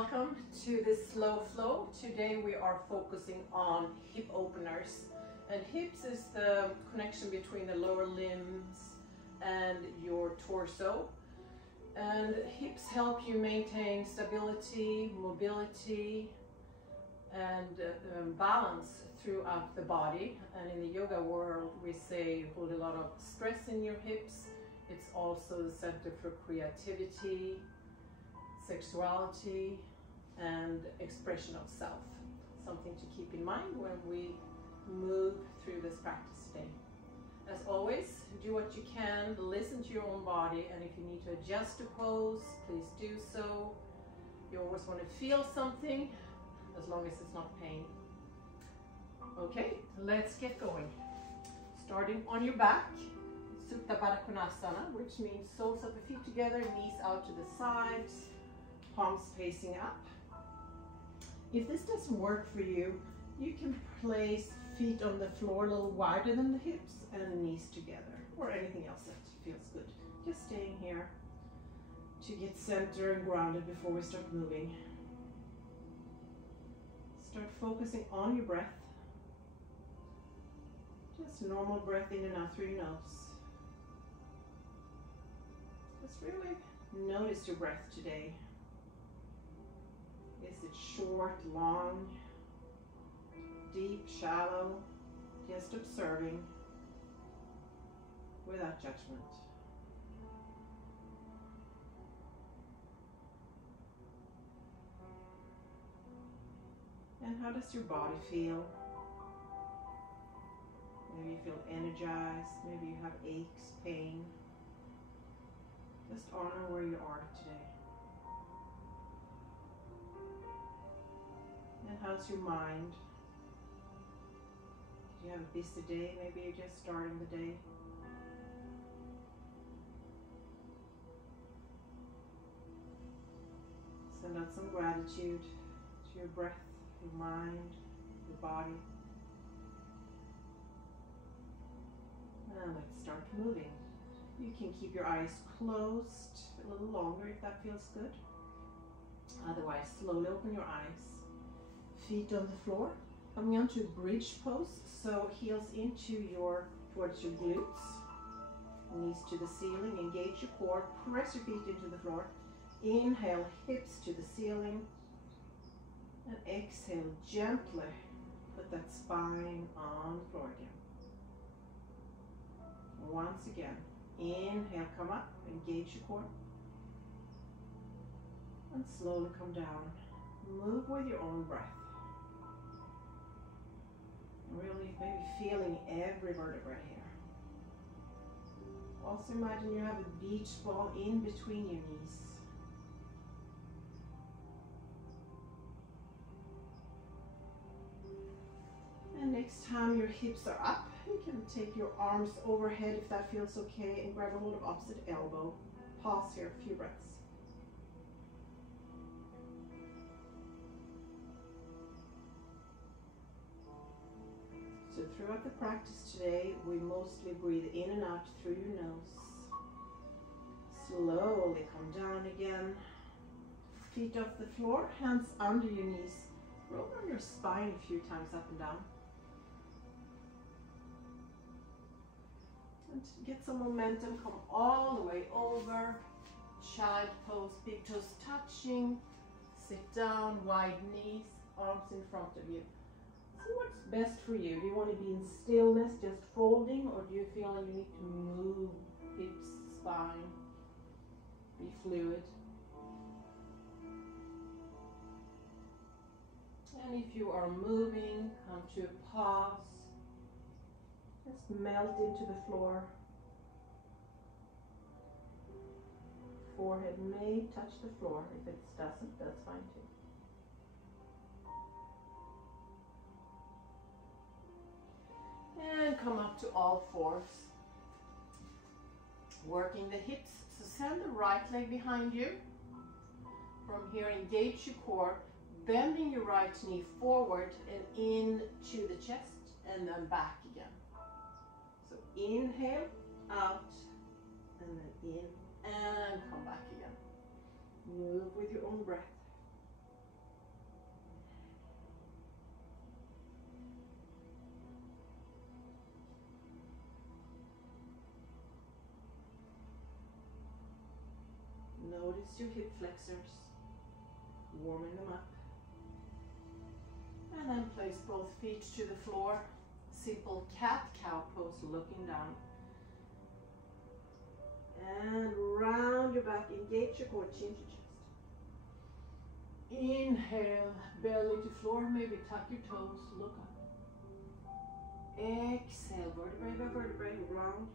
welcome to this slow flow. Today we are focusing on hip openers, and hips is the connection between the lower limbs and your torso, and hips help you maintain stability, mobility and balance throughout the body. And in the yoga world we say hold a lot of stress in your hips. It's also the center for creativity, sexuality and expression of self. Something to keep in mind when we move through this practice today. As always, do what you can, listen to your own body, and if you need to adjust a pose, please do so. You always want to feel something, as long as it's not pain. Okay, let's get going. Starting on your back, Supta Baddha Konasana, which means soles of the feet together, knees out to the sides, palms facing up. If this doesn't work for you, you can place feet on the floor a little wider than the hips and knees together, or anything else that feels good. Just staying here to get centered and grounded before we start moving. Start focusing on your breath. Just normal breath in and out through your nose. Just really notice your breath today. Is it short, long, deep, shallow? Just observing without judgment. And how does your body feel? Maybe you feel energized, maybe you have aches, pain. Just honor where you are today. And how's your mind? Do you have a busy day? Maybe you're just starting the day. Send out some gratitude to your breath, your mind, your body. And let's start moving. You can keep your eyes closed a little longer if that feels good. Otherwise, slowly open your eyes. Feet on the floor. Coming onto a bridge pose, so heels towards your glutes. Knees to the ceiling, engage your core, press your feet into the floor. Inhale, hips to the ceiling. And exhale, gently put that spine on the floor again. Once again, inhale, come up, engage your core. And slowly come down. Move with your own breath. Really maybe feeling every vertebra here. Also imagine you have a beach ball in between your knees. And next time your hips are up, you can take your arms overhead if that feels okay, and grab a hold of opposite elbow. Pause here, a few breaths. So throughout the practice today, we mostly breathe in and out through your nose. Slowly come down again. Feet off the floor, hands under your knees. Roll on your spine a few times up and down. And to get some momentum, come all the way over. Child pose, big toes touching. Sit down, wide knees, arms in front of you. See what's best for you. Do you want to be in stillness, just folding, or do you feel like you need to move hips, spine, be fluid? And if you are moving, come to a pause. Just melt into the floor. Forehead may touch the floor. If it doesn't, that's fine too. And come up to all fours. Working the hips. So send the right leg behind you. From here, engage your core, bending your right knee forward and into the chest, and then back again. So inhale, out, and then in, and come back again. Move with your own breath. your hip flexors, warming them up. And then place both feet to the floor. Simple cat-cow pose, looking down. And round your back, engage your core, chin to chest. Inhale, belly to floor, maybe tuck your toes, look up. Exhale, vertebrae by vertebrae, round.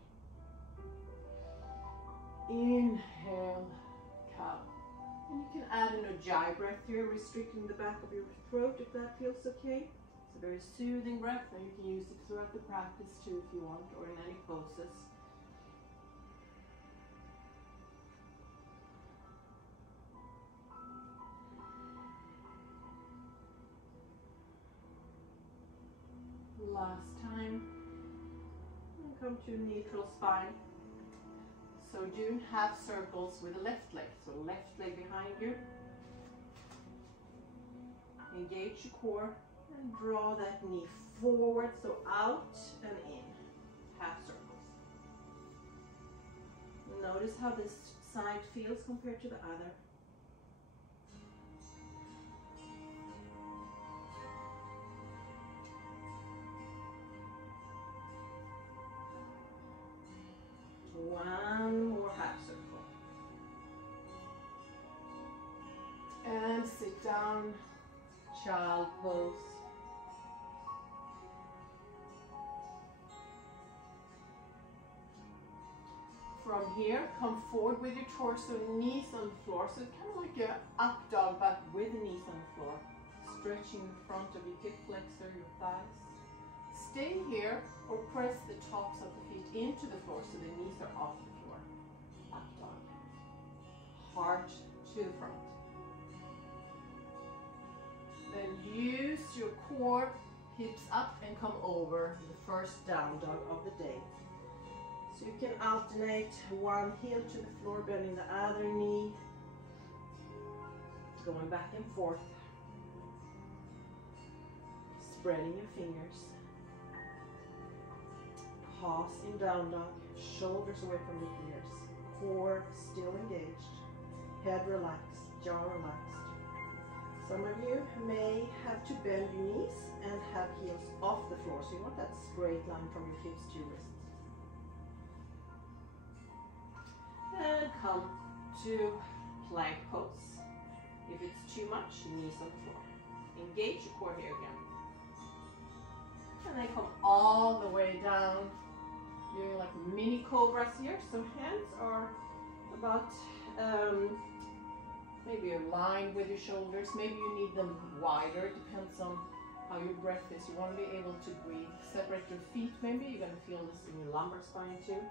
Inhale, cow. And you can add an ujjayi breath here, restricting the back of your throat if that feels okay. It's a very soothing breath, and you can use it throughout the practice too if you want, or in any poses. Last time. And come to neutral spine. So doing half circles with the left leg. So left leg behind you. Engage your core and draw that knee forward. So out and in. Half circles. Notice how this side feels compared to the other. One more half circle. And sit down, child pose. From here, come forward with your torso, knees on the floor. So it's kind of like an up dog, but with the knees on the floor. Stretching the front of your hip flexor, your thighs. Stay here or press the tops of the feet into the floor so the knees are off the floor. Up dog. Heart to the front. Then use your core, hips up, and come over the first down dog of the day. So you can alternate one heel to the floor, bending the other knee, going back and forth, spreading your fingers. Pause in down dog, shoulders away from the ears, core still engaged, head relaxed, jaw relaxed. Some of you may have to bend your knees and have heels off the floor, so you want that straight line from your hips to your wrists. And come to plank pose. If it's too much, knees on the floor. Engage your core here again. And then come all the way down. Doing like mini cobras here. So hands are about maybe aligned with your shoulders. Maybe you need them wider. It depends on how your breath is. You want to be able to breathe. Separate your feet maybe. You're going to feel this in your lumbar spine too.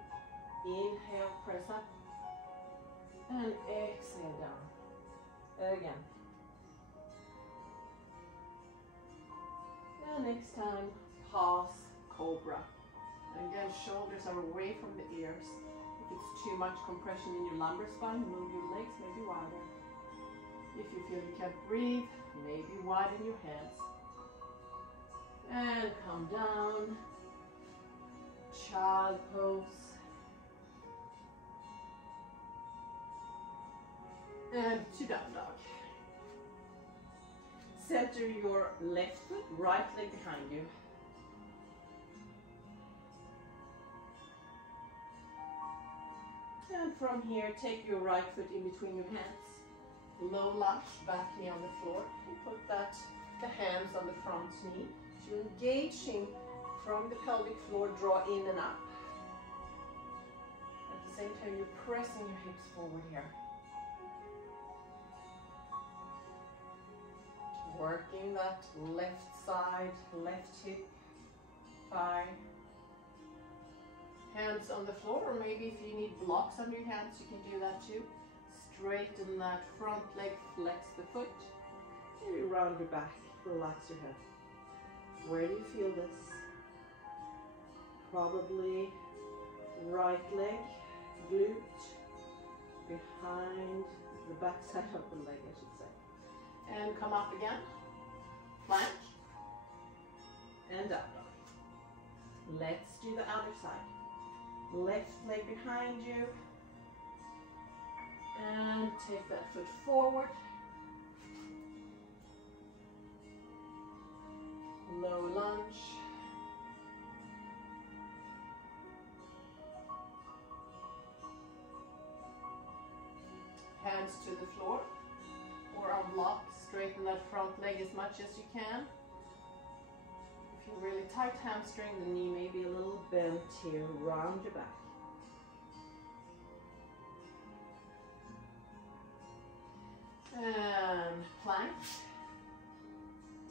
Inhale, press up. And exhale down. Again. And next time, pause, cobra. Again, shoulders are away from the ears. If it's too much compression in your lumbar spine, move your legs maybe wider. If you feel you can't breathe, maybe widen your hands. And come down. Child pose. And to down dog. Center your left foot, right leg behind you. And from here, take your right foot in between your hands. Low lunge, back knee on the floor. And put the hands on the front knee. So engaging from the pelvic floor, draw in and up. At the same time, you're pressing your hips forward here. Working that left side, left hip, thigh. Hands on the floor, or maybe if you need blocks under your hands, you can do that too. Straighten that front leg, flex the foot. Maybe round your back, relax your head. Where do you feel this? Probably right leg, glute, behind the back side of the leg, I should say. And come up again, plank, and down dog. Let's do the other side. Left leg behind you, And take that foot forward. Low lunge. Hands to the floor or on block. Straighten that front leg as much as you can. If you're really tight hamstring, the knee may be a little bent here. Round your back. And plank.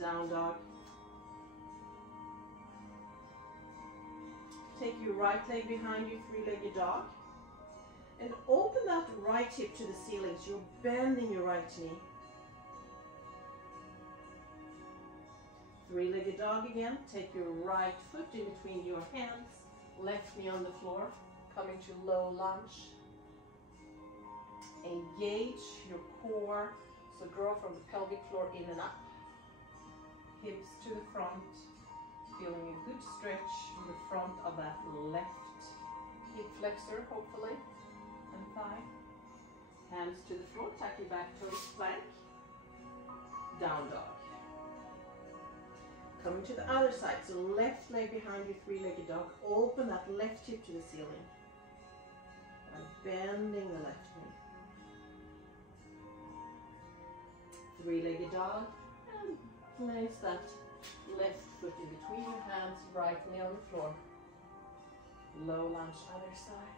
Down dog. Take your right leg behind you, three-legged dog. And open that right hip to the ceiling, so you're bending your right knee. Three-legged dog again. Take your right foot in between your hands. Left knee on the floor. Coming to low lunge. Engage your core. So draw from the pelvic floor in and up. Hips to the front. Feeling a good stretch in the front of that left hip flexor, hopefully. And thigh. Hands to the floor. Tuck your back toes, plank. Down dog. Coming to the other side, so left leg behind you, three-legged dog. Open that left hip to the ceiling. And bending the left knee. Three-legged dog. And place that left foot in between your hands, right knee on the floor. Low lunge, other side.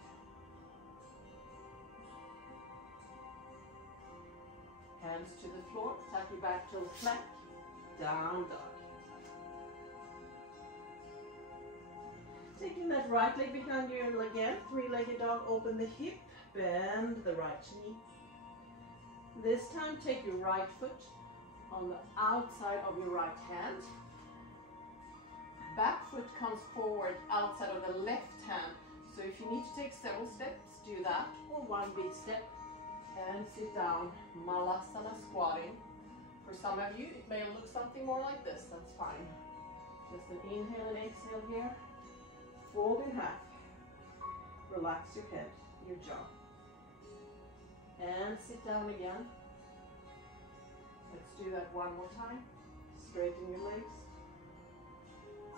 Hands to the floor, tuck your back toes, plank. Down dog. Taking that right leg behind you again, three-legged dog, open the hip, bend the right knee. This time take your right foot on the outside of your right hand. Back foot comes forward outside of the left hand. So if you need to take several steps, do that, or one big step. And sit down, Malasana squatting. For some of you, it may look something more like this, that's fine. Just an inhale and exhale here. Fold in half. Relax your head, your jaw. And sit down again. Let's do that one more time. Straighten your legs.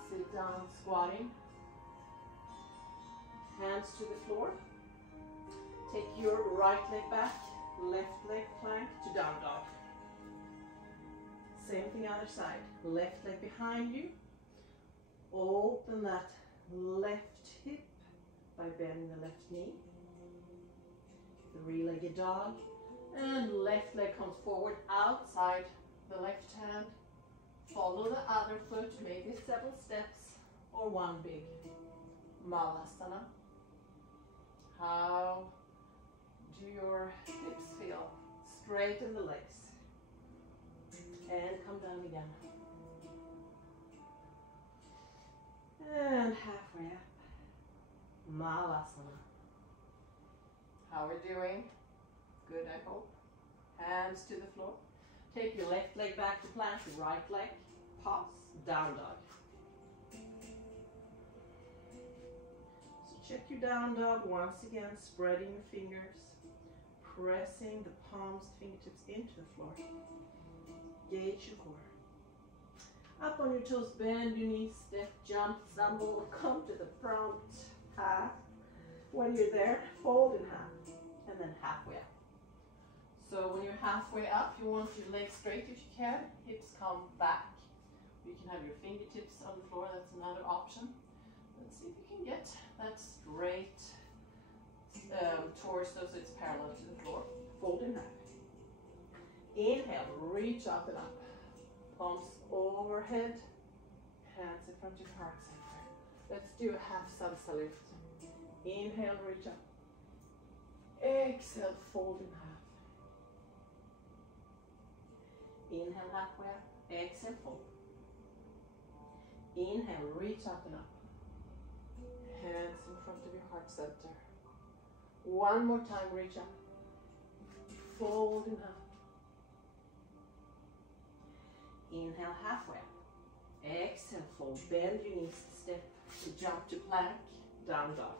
Sit down, squatting. Hands to the floor. Take your right leg back, left leg plank to down dog. Same thing other side. Left leg behind you. Open that left hip by bending the left knee. Three-legged dog. And left leg comes forward outside the left hand. Follow the other foot, maybe several steps or one big Malasana. How do your hips feel? Straighten the legs. And come down again. And halfway up. Malasana. How are we doing? Good, I hope. Hands to the floor. Take your left leg back to plank, right leg. Pause, down dog. So check your down dog once again, spreading your fingers. Pressing the palms, fingertips into the floor. Gauge your core. Up on your toes, bend your knees, step, jump, stumble, come to the front, half. When you're there, fold in half, and then halfway up. So when you're halfway up, you want your legs straight if you can, hips come back. You can have your fingertips on the floor, that's another option. Let's see if you can get that straight torso so it's parallel to the floor. Fold in half. Inhale, reach up and up. Palms overhead, hands in front of your heart center. Let's do a half salsa lift. Inhale, reach up. Exhale, fold in half. Inhale, halfway up. Exhale, fold. Inhale, reach up and up. Hands in front of your heart center. One more time, reach up. Fold in half. Inhale, halfway. Exhale, fold. Bend your knees, step to jump to plank, down dog.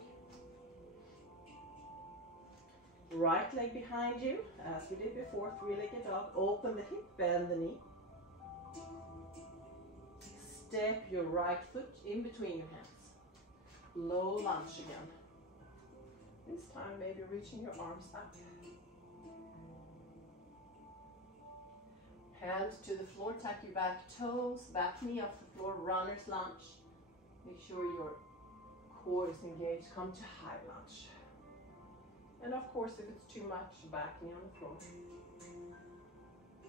Right leg behind you, as we did before, three-legged dog. Open the hip, bend the knee. Step your right foot in between your hands. Low lunge again. This time maybe reaching your arms up. Hands to the floor, tuck your back toes, back knee off the floor, runner's lunge. Make sure your core is engaged, come to high lunge. And of course, if it's too much, back knee on the floor.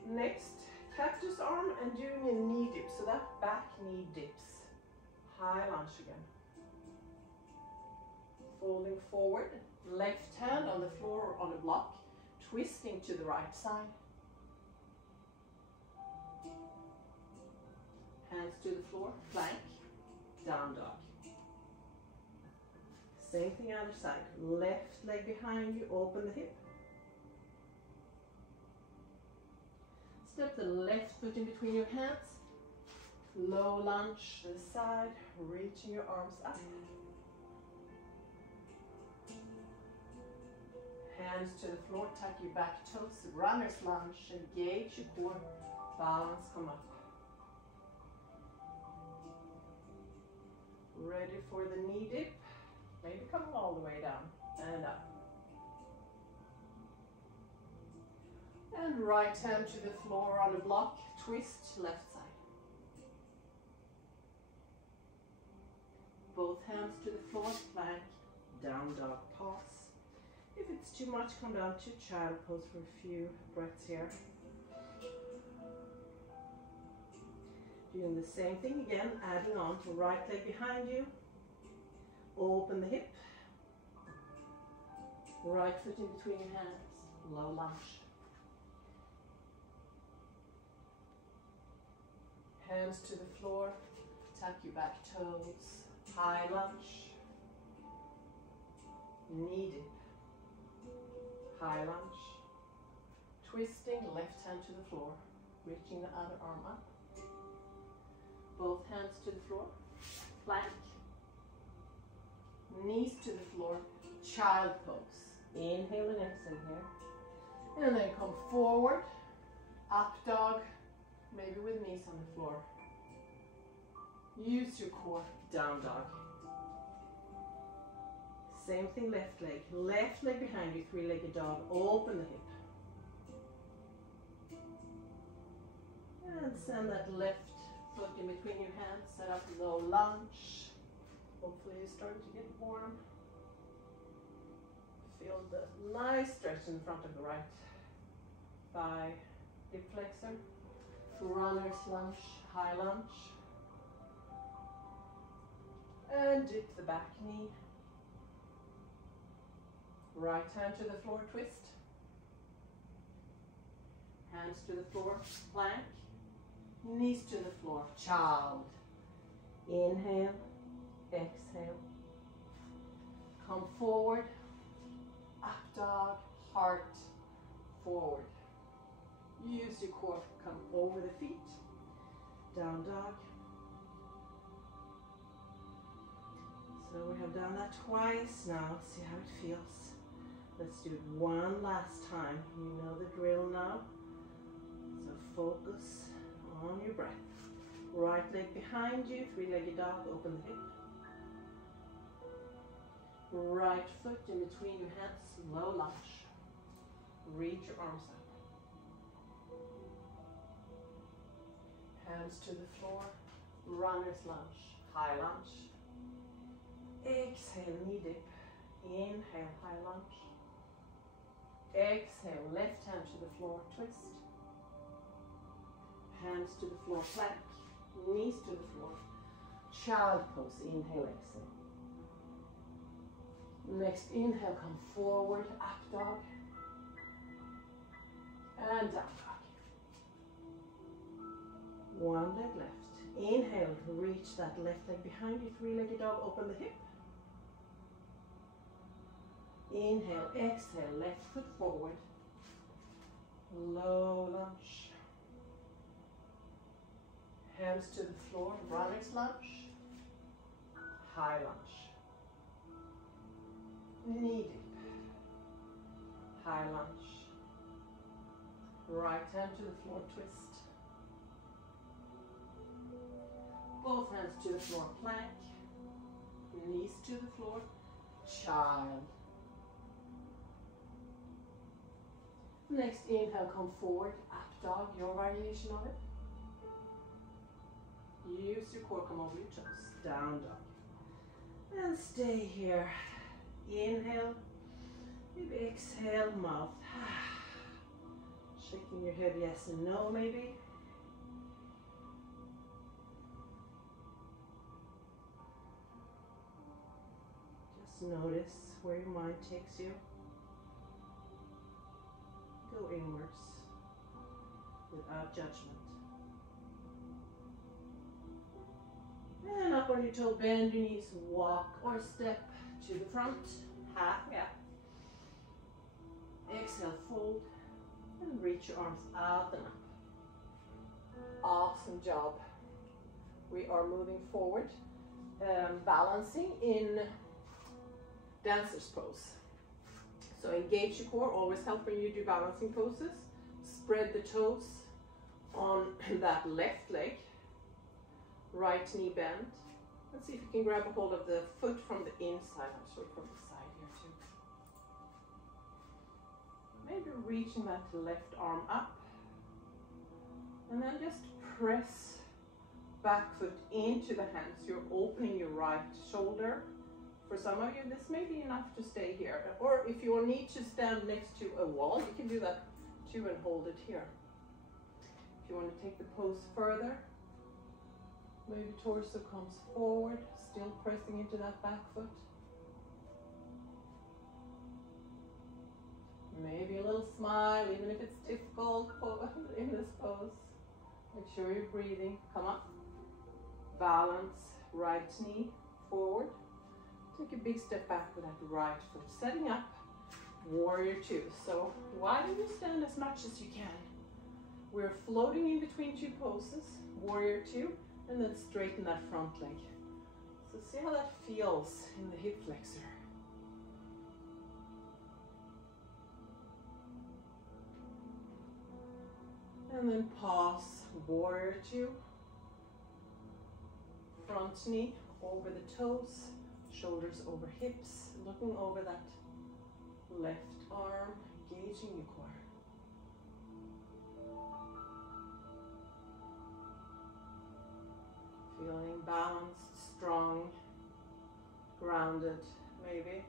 Next, cactus arm and doing a knee dip, so that back knee dips. High lunge again. Folding forward, left hand on the floor or on a block, twisting to the right side. Hands to the floor, plank, down dog. Same thing other side. Left leg behind you, open the hip. Step the left foot in between your hands. Low lunge to the side, reaching your arms up. Hands to the floor, tuck your back toes, runner's lunge, engage your core, balance, come up. Ready for the knee dip, maybe coming all the way down and up. And right hand to the floor on the block, twist left side. Both hands to the floor, plank, down dog, pause. If it's too much, come down to child pose for a few breaths here. Doing the same thing again, adding on to right leg behind you. Open the hip. Right foot in between your hands, low lunge. Hands to the floor, tuck your back toes, high lunge. Knee dip. High lunge, twisting, left hand to the floor, reaching the other arm up. Both hands to the floor, plank, knees to the floor, child pose. Inhale and exhale here. And then come forward, up dog, maybe with knees on the floor. Use your core, down dog. Same thing, left leg behind you, three-legged dog, open the hip. And send that left foot in between your hands, set up a low lunge. Hopefully you're starting to get warm. Feel the nice stretch in front of the right thigh, hip flexor, runner's lunge, high lunge. And dip the back knee. Right hand to the floor, twist. Hands to the floor, plank. Knees to the floor, child. Inhale, exhale. Come forward, up dog, heart, forward. Use your core, come over the feet. Down dog. So we have done that twice now. See how it feels. Let's do it one last time. You know the drill now. So focus on your breath. Right leg behind you, three-legged dog, open the hip. Right foot in between your hands, low lunge. Reach your arms up. Hands to the floor, runner's lunge, high lunge. Exhale, knee dip. Inhale, high lunge. Exhale, left hand to the floor, twist. Hands to the floor, plank. Knees to the floor. Child pose, inhale, exhale. Next inhale, come forward, up dog. And down dog. One leg left. Inhale, reach that left leg behind you, three-legged dog, open the hip. Inhale, exhale, left foot forward. Low lunge. Hands to the floor, runner's lunge. High lunge. Knee dip. high lunge. Right hand to the floor, twist. Both hands to the floor, plank. Knees to the floor, child. Next inhale, come forward, up dog, your variation of it. Use your core, come over your toes, down dog. And stay here. Inhale, maybe exhale, mouth. Shaking your head yes and no maybe. Just notice where your mind takes you. Go inwards without judgment. And up on your toe, bend your knees, walk or step to the front, half gap. Exhale, fold, and reach your arms out and up. Awesome job. We are moving forward, balancing in dancer's pose. So engage your core, always help when you do balancing poses. Spread the toes on that left leg. Right knee bend. Let's see if you can grab a hold of the foot from the inside. I'll show you from the side here too. Maybe reaching that left arm up. And then just press back foot into the hands. You're opening your right shoulder. For some of you, this may be enough to stay here. Or if you need to stand next to a wall, you can do that too and hold it here. If you want to take the pose further, maybe torso comes forward, still pressing into that back foot. Maybe a little smile, even if it's difficult in this pose. Make sure you're breathing. Come up. Balance, right knee forward. Take a big step back with that right foot. Setting up, warrior two. So why don't you stand as much as you can? We're floating in between two poses, warrior two, and then straighten that front leg. So see how that feels in the hip flexor. And then pause, warrior two. Front knee over the toes, shoulders over hips, looking over that left arm, engaging your core. Feeling balanced, strong, grounded, maybe.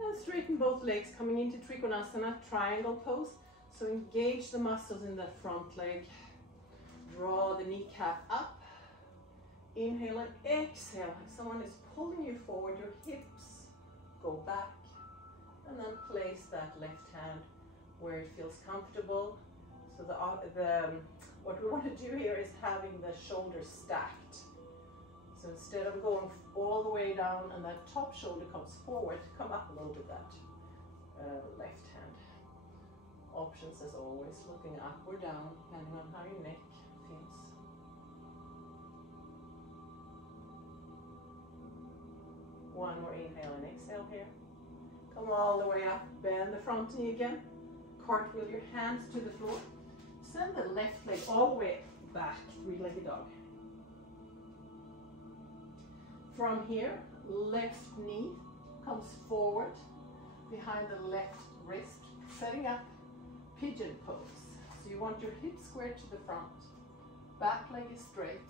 And straighten both legs, coming into Trikonasana, triangle pose. So engage the muscles in that front leg. Draw the kneecap up. Inhale and exhale. If someone is pulling you forward, your hips go back. And then place that left hand where it feels comfortable. So what we want to do here is having the shoulders stacked. So instead of going all the way down and that top shoulder comes forward, come up a little bit that left hand. Options as always, looking up or down, depending on how your neck feels. One more inhale and exhale here. Come all the way up, bend the front knee again. Cartwheel your hands to the floor. Send the left leg all the way back, three-legged dog. From here, left knee comes forward behind the left wrist, setting up pigeon pose. So you want your hips squared to the front, back leg is straight.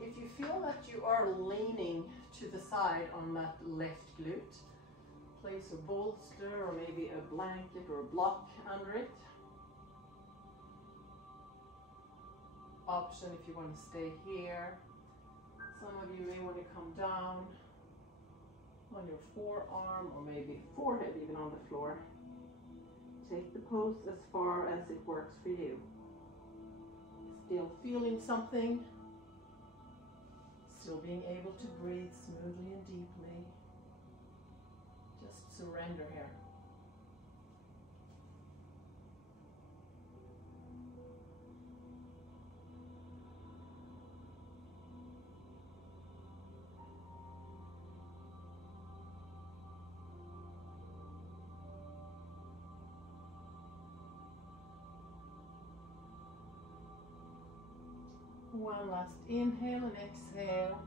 If you feel that you are leaning to the side on that left glute, place a bolster or maybe a blanket or a block under it. Option if you want to stay here. Some of you may want to come down on your forearm or maybe forehead even on the floor. Take the pose as far as it works for you. Still feeling something. Still being able to breathe smoothly and deeply. Just surrender here. One last inhale and exhale.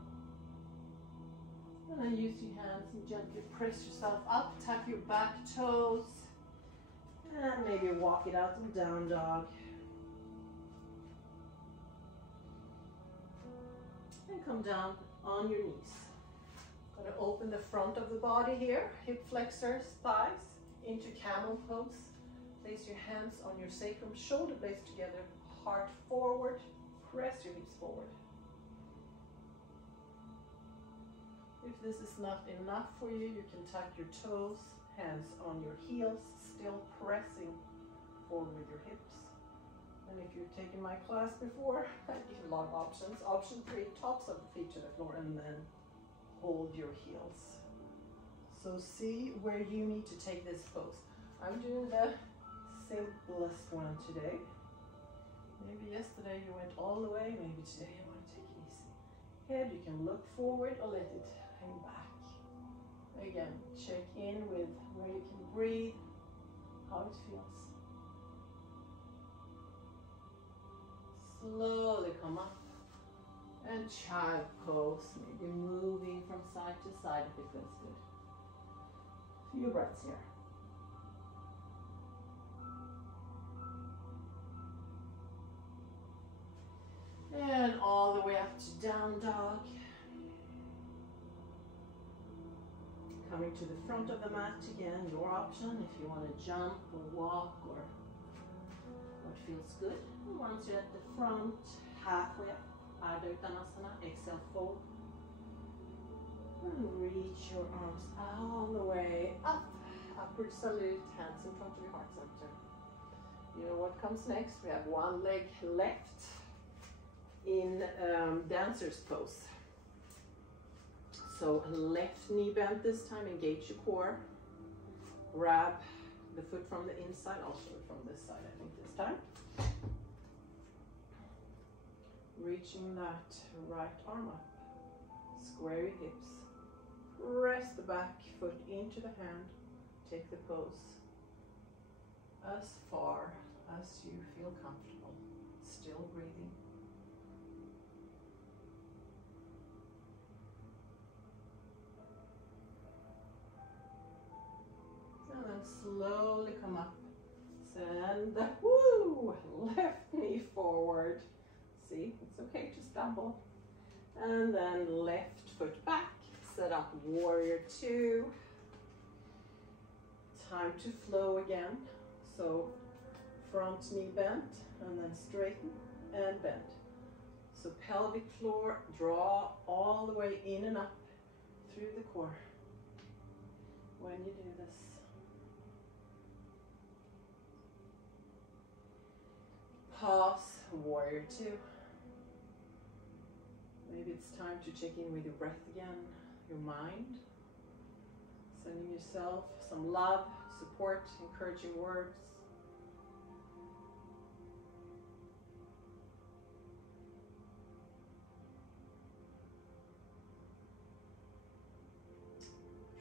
And then use your hands and gently press yourself up, tap your back toes, and maybe walk it out in down dog. And come down on your knees. Going to open the front of the body here, hip flexors, thighs, into camel pose. Place your hands on your sacrum, shoulder blades together, heart forward, press your hips forward. If this is not enough for you, you can tuck your toes, hands on your heels, still pressing forward with your hips. And if you've taken my class before, I give a lot of options. Option 3, tops of the feet to the floor, and then hold your heels. So see where you need to take this pose. I'm doing the simplest one today. Maybe yesterday you went all the way, maybe today you want to take it easy. Head, you can look forward or let it hang back. Again, check in with where you can breathe, how it feels. Slowly come up and child pose, maybe moving from side to side if it feels good. Few breaths here. And all the way up to down dog. Coming to the front of the mat again, your option if you want to jump or walk or what feels good. And once you're at the front, halfway up, Ardha Uttanasana, exhale, fold. And reach your arms all the way up. Upward salute, hands in front of your heart center. You know what comes next? We have one leg left in dancer's pose. So left knee bent this time, engage your core. Grab the foot from the inside, I'll show it from this side I think this time. Reaching that right arm up. Square your hips. Press the back foot into the hand. Take the pose as far as you feel comfortable. Still breathing. And then slowly come up. Send the left knee forward. See, it's okay to stumble. And then left foot back. Set up warrior 2. Time to flow again. So front knee bent and then straighten and bend. So pelvic floor, draw all the way in and up through the core when you do this. Pause, warrior 2. Maybe it's time to check in with your breath again, your mind. Sending yourself some love, support, encouraging words.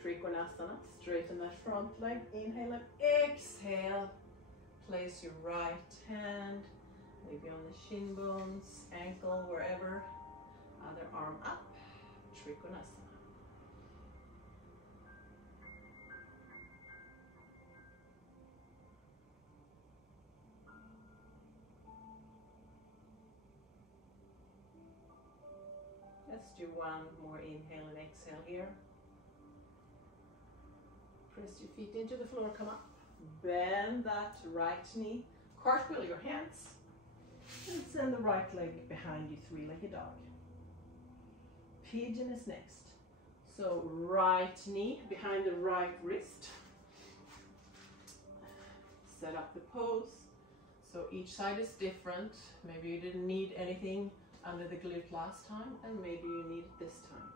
Trikonasana, straighten that front leg, inhale and exhale. Place your right hand, maybe on the shin bones, ankle, wherever. Other arm up, Trikonasana. Let's do one more inhale and exhale here. Press your feet into the floor, come up. Bend that right knee, cartwheel your hands, and send the right leg behind you, three-legged dog. Pigeon is next. So right knee behind the right wrist. Set up the pose. So each side is different. Maybe you didn't need anything under the glute last time, and maybe you need it this time.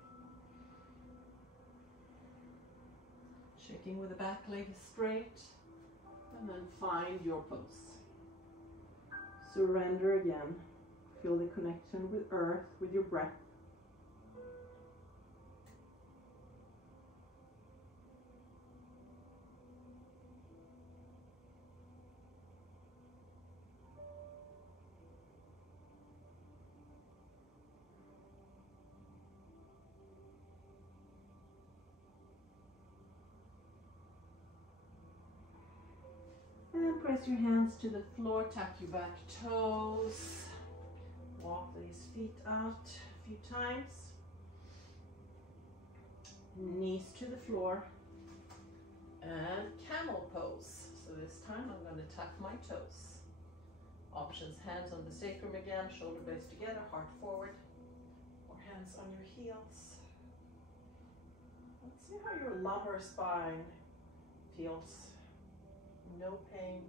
Checking with the back leg is straight, and then find your pose. Surrender again. Feel the connection with earth, with your breath. press your hands to the floor, tuck your back toes. Walk these feet out a few times. Knees to the floor. And camel pose. So this time I'm going to tuck my toes. Options, hands on the sacrum again, shoulder blades together, heart forward, or hands on your heels. Let's see how your lumbar spine feels. No pain,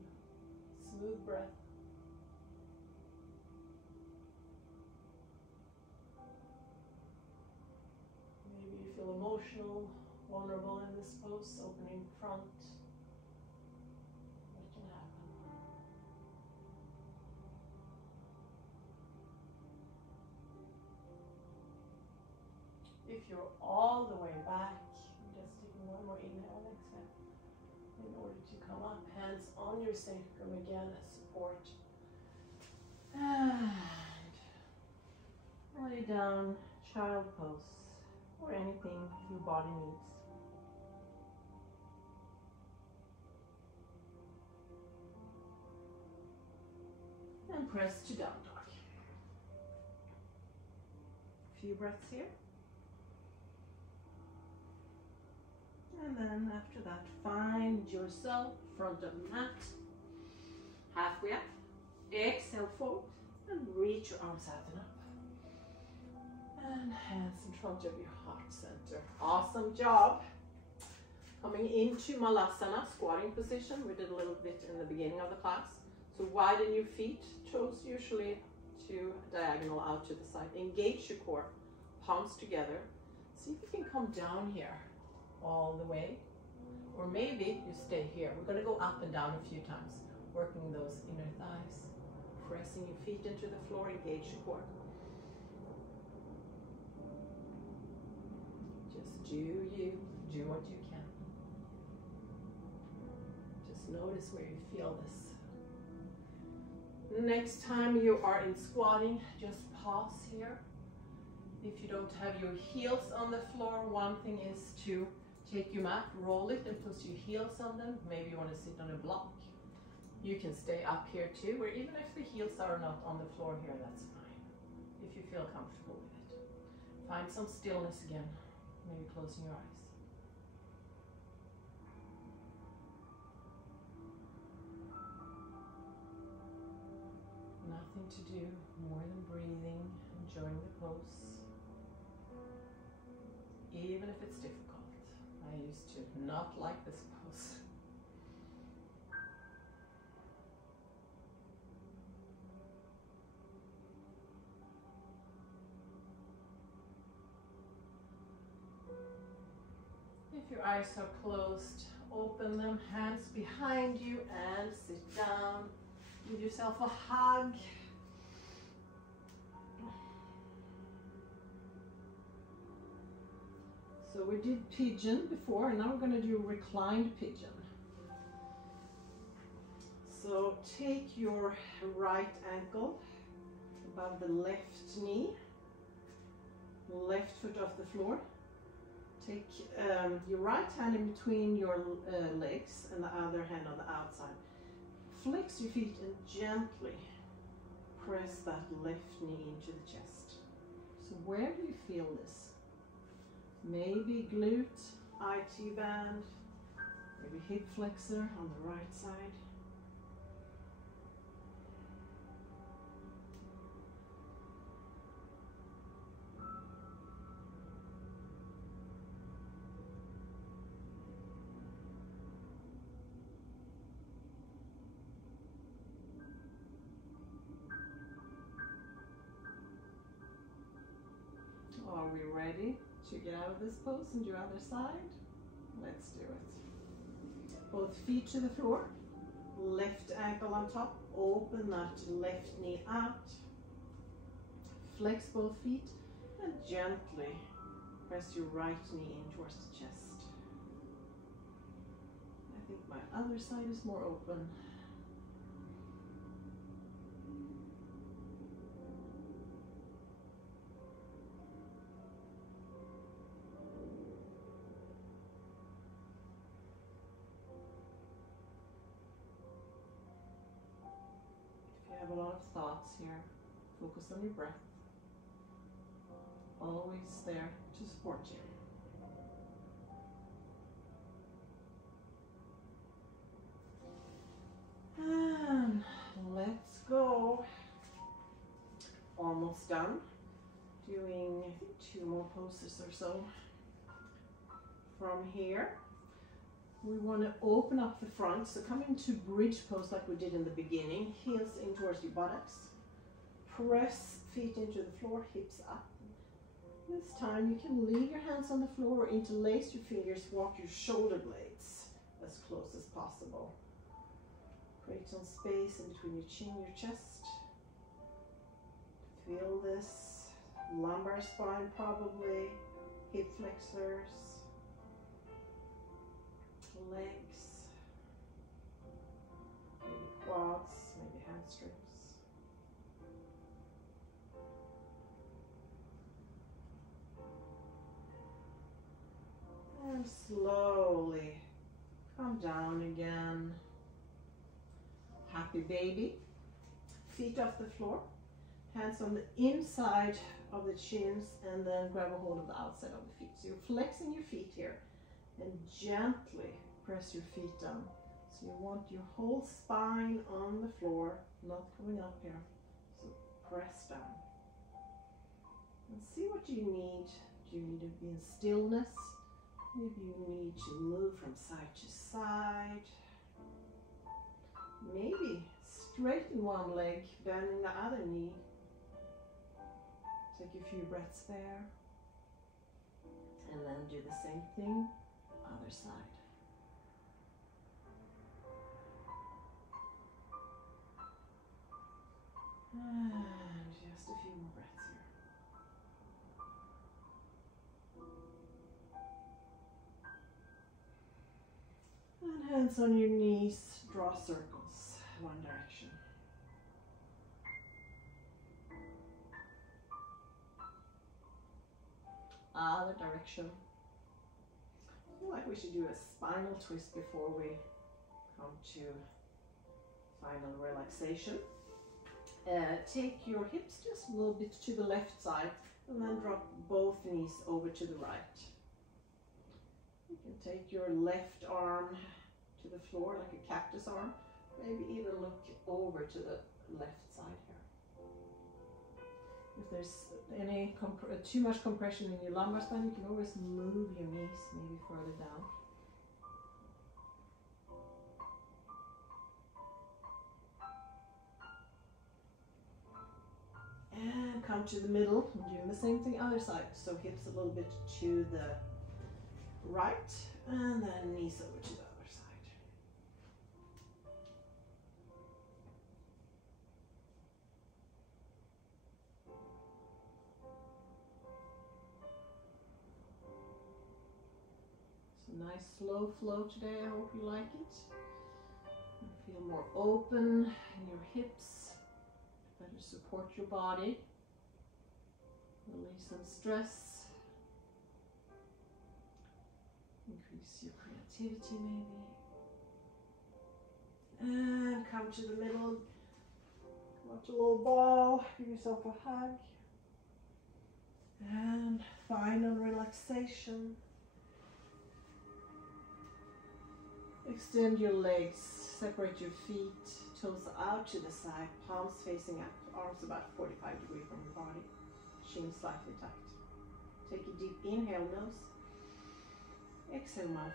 smooth breath. Maybe you feel emotional, vulnerable in this pose, opening front. What can happen? If you're all the way back, just taking one more inhale and exhale. In order to come up, hands on your sacrum again as support. And lay down, child pose, or anything your body needs. And press to down dog. A few breaths here. And then after that, find yourself front of the mat. Halfway up. Exhale, fold. And reach your arms out and up. And hands in front of your heart center. Awesome job. Coming into Malasana, squatting position. We did a little bit in the beginning of the class. So widen your feet, toes usually to diagonal out to the side. Engage your core, palms together. See if you can come down here all the way. Or maybe you stay here. We're going to go up and down a few times, working those inner thighs. Pressing your feet into the floor, engage your core. Just do you, do what you can. Just notice where you feel this. Next time you are in squatting, just pause here. If you don't have your heels on the floor, one thing is to take your mat, roll it, and put your heels on them. Maybe you want to sit on a block. You can stay up here too, or even if the heels are not on the floor here, that's fine. If you feel comfortable with it. Find some stillness again, maybe closing your eyes. Nothing to do more than breathing, enjoying the pose. Even if it's difficult. I used to not like this pose. If your eyes are closed, open them, hands behind you, and sit down. Give yourself a hug. So we did pigeon before, and now we're going to do reclined pigeon. So take your right ankle above the left knee, left foot off the floor. Take your right hand in between your legs and the other hand on the outside. Flex your feet and gently press that left knee into the chest. So where do you feel this? Maybe glute, IT band, maybe hip flexor on the right side. Are we ready to get out of this pose and do other side? Let's do it. Both feet to the floor, left ankle on top, open that left knee out, flex both feet, and gently press your right knee in towards the chest. I think my other side is more open. have a lot of thoughts here. Focus on your breath. Always there to support you. And let's go. Almost done. Doing, I think, 2 more poses or so. From here, we want to open up the front. So come into bridge pose like we did in the beginning. Heels in towards your buttocks. Press feet into the floor, hips up. This time you can leave your hands on the floor or interlace your fingers, walk your shoulder blades as close as possible. Create some space in between your chin and your chest. Feel this lumbar spine probably, hip flexors, legs, maybe quads, maybe hamstrings. And slowly come down again. Happy baby. Feet off the floor. Hands on the inside of the chins and then grab a hold of the outside of the feet. So you're flexing your feet here and gently press your feet down. So you want your whole spine on the floor, not coming up here. So press down. And see what you need. Do you need to be in stillness? Maybe you need to move from side to side. Maybe straighten one leg, bending the other knee. Take a few breaths there. And then do the same thing, other side. And just a few more breaths here. And hands on your knees, draw circles, one direction. Other direction. I feel like we should do a spinal twist before we come to final relaxation. Take your hips just a little bit to the left side and then drop both knees over to the right. You can take your left arm to the floor like a cactus arm. Maybe even look over to the left side here. If there's any too much compression in your lumbar spine, you can always move your knees maybe further down. And come to the middle and doing the same thing other side. So hips a little bit to the right and then knees over to the other side. It's a nice slow flow today. I hope you like it. You feel more open in your hips. Better support your body. Release some stress. Increase your creativity maybe. And come to the middle. Come up to a little ball. Give yourself a hug. And final relaxation. Extend your legs. Separate your feet. Toes out to the side, palms facing up, arms about 45 degrees from your body, chin slightly tucked. Take a deep inhale, nose. Exhale, mouth.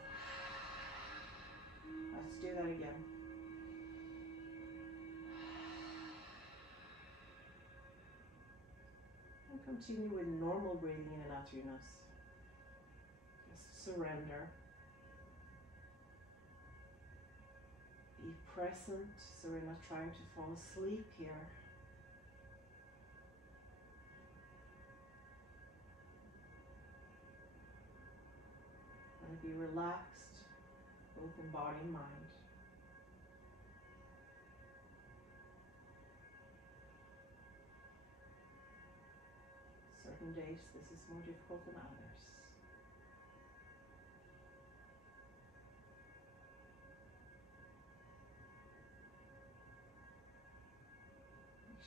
Let's do that again. And continue with normal breathing in and out through your nose. Just surrender. Be present, so we're not trying to fall asleep here. Want to be relaxed, both in body and mind. Certain days this is more difficult than others.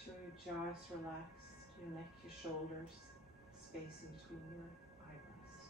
sure your jaw is relaxed, your neck, your shoulders, space in between your eyebrows.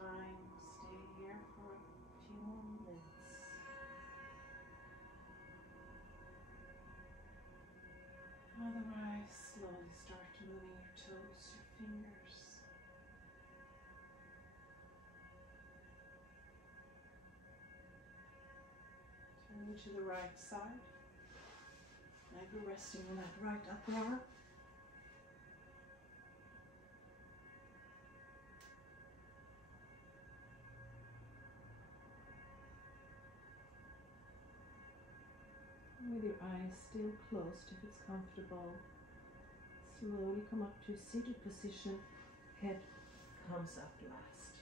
Time, stay here for a few more minutes. Otherwise, slowly start moving your toes, your fingers. Turning to the right side. Maybe resting on that right upper arm. With your eyes still closed if it's comfortable, slowly come up to a seated position, head comes up last.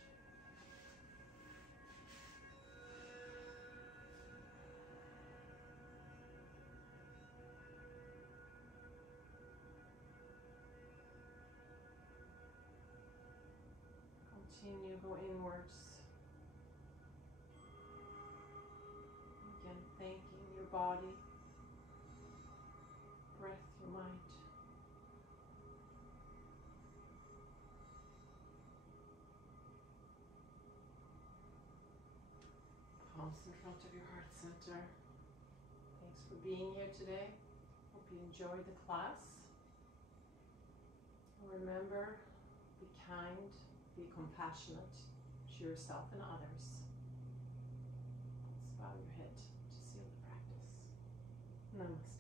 Continue, go inwards. Again, thanking your body, breath, your mind. Palms in front of your heart center. Thanks for being here today. Hope you enjoyed the class. Remember, be kind, be compassionate to yourself and others. Let's bow your head to seal the practice. Namaste.